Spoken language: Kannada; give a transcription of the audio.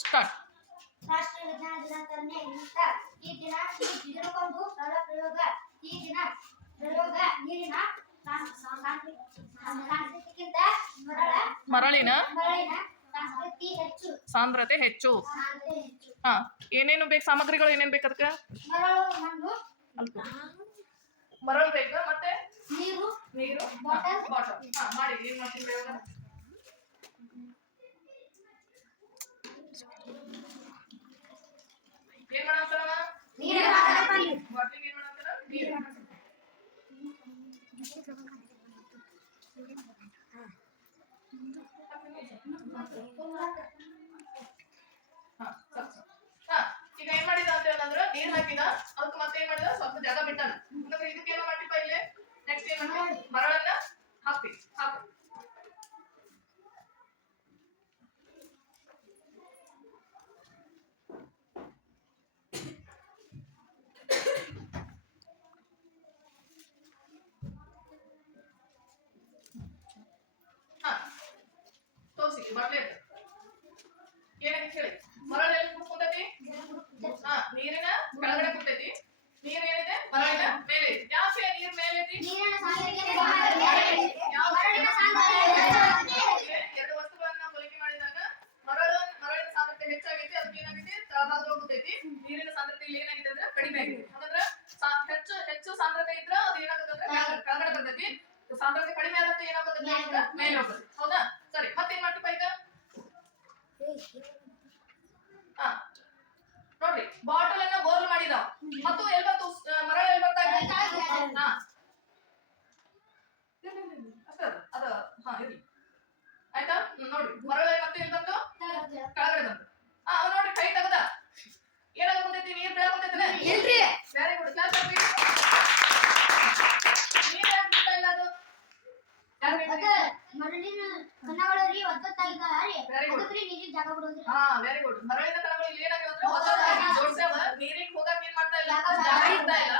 ಸ್ಟಾರ್ಟ್. ರಾಷ್ಟ್ರೀಯ ವಿಜ್ಞಾನ ದಿನಾಚರಣೆ ನಿಮಿತ್ತ ಈ ದಿನಕ್ಕೊಂದು ಸರಳ ಪ್ರಯೋಗ. ಈ ದಿನ ಪ್ರಯೋಗ ನೀರಿನ ಸಾಂದ್ರತೆಗಿಂತ ಮರಳಿನ ಸಾಂದ್ರತೆ ಹೆಚ್ಚು. ಹಾ, ಏನೇನು ಬೇಕು? ಸಾಮಗ್ರಿಗಳು ಏನೇನು ಬೇಕು ಅದಕ್ಕೆ? ಮರಳು, ಮಣ್ಣು, ಮರಳು ಬೇಕು, ಮತ್ತೆ ನೀರು, ಬಾಟಲ್. ಹಾ, ಮಾಡಿ. ಏನ್ ಮಾಡ್ತೀನಿ ಪ್ರಯೋಗ? ಏನ್ ಮಾಡಾಕ್ತಾರವ? ಬಾಟ್ಲಿಗೆ ಏನ್ ಮಾಡಾಕ್ತಾರ? ನೀರು. ಈಗ ಏನ್ ಮಾಡಿದ ಅಂತ ಹೇಳಿದ್ರೆ ನೀರ್ ಹಾಕಿದ, ಅದಕ್ಕೆ ಮತ್ತೆ ಏನ್ ಮಾಡಿದ? ಸ್ವಲ್ಪ ಜಾಗ ಬಿಟ್ಟಾನ. ಅಂದ್ರೆ ಇದಕ್ಕೆ ಏನೋ ಮಾಡ್ತಿಪ್ಪ ಇಲ್ಲಿ. ನೆಕ್ಸ್ಟ್ ಏನ್ ಮಾಡ್ತೀವಿ? ಮರಳನ್ನ ಹಾಕ್ತಿ. ಹಾಕು. ತೋರಿಸಿ ಬಾಟ್ಲಿ ಏನಾಗಿತ್ತು ಹೇಳಿ. ಮರಳು ಎಲ್ಲಿ ಕುತ್ಕೊಂತೈತಿ? ನೀರಿನ ಕೆಳಗಡೆ ಕುಂತೈತಿ. ನೀರ್ ಏನಿದೆ? ಮರಳಿನ ಮೇಲೆ. ಯಾಕೆ ನೀರ್ ಮೇಲೆ ಐತಿ? ಎರಡು ವಸ್ತುಗಳನ್ನ ಹೋಲಿಕೆ ಮಾಡಿದಾಗ ಮರಳಿನ ಸಾಂದ್ರತೆ ಹೆಚ್ಚಾಗೈತಿ, ಅದಕ್ಕೆ ಏನಾಗೈತಿ? ತಳಭಾಗದೊಳಗೆ ಕುಂತೈತಿ. ನೀರಿನ ಸಾಂದ್ರತೆ ಇಲ್ಲಿ ಏನಾಗೈತಿ ಅಂದ್ರೆ ಕಡಿಮೆ ಆಗೈತಿ. ಹಾಗಾದ್ರೆ ಹೆಚ್ಚು ಸಾಂದ್ರತೆ ಇದ್ರೆ ಅದು ಏನಾಗುತ್ತೆ ಅಂದ್ರೆ ಕೆಳಗಡೆ ಬರ್ತೈತಿ. ಸಾಂದ್ರತೆ ಕಡಿಮೆ ಆದಂತೆ ಏನಾಗುತ್ತೆ? ಮೇಲೆ ಹೋಗುತ್ತೆ. ಹೌದಾ? ಸರಿ, ಮತ್ತೇನ್ ಮಾಡ್ತೀಪ ಈಗ? ನೋಡ್ರಿ, ಬಾಟಲ್ ಅನ್ನ ಬೋಲ್ ಮಾಡಿದ ಮತ್ತು ಎಲ್ಲಿ ಬಂತು? ಮರಳು ಎಲ್ಲಿ ಬರ್ತಾ ಇದೆ? ಅದ ಇರ್ಲಿ. ಆಯ್ತಾ? ನೋಡ್ರಿ, ಮರಳು ಮತ್ತೆ ಎಲ್ಲಿ ಬಂತು? ಕೆಳಗಡೆ ಬಂತು. ನೋಡ್ರಿ, ಕೈ ತೆಗದ ಏನಾಗ ಬಂದೈತಿ? ನೀರ್ ಬೆಳ ಬಂದೈತಲ್ಲ? Very good. ಕ್ಲಾಸ್ ನೀರ್ ಯಾಕೆ ಬಿಡ್ತಾ ಇಲ್ಲ ಅದು? ಮರಳಿನ ಕಣಗಳು ಒತ್ತೊತ್ತಾಗಿದ್ದಾವೆ. ನೀರಿನ ಜಾಗ ಬಿಡೋದ್ರಿ. Very good. ಮರಳಿನ ಕಣಗಳು ಇಲ್ಲಿ ಏನಾಗಿವೆ ಅಂದ್ರೆ ಒತ್ತೊತ್ತಾಗಿ ಜೋಡಿಸ್ಯಾವ. ನೀರಿಗೆ ಹೋಗಕ್ಕೆ ಏನ್ ಮಾಡ್ತಾ ಇಲ್ಲ? ಜಾಗ ಇರ್ತಾ ಇಲ್ಲ.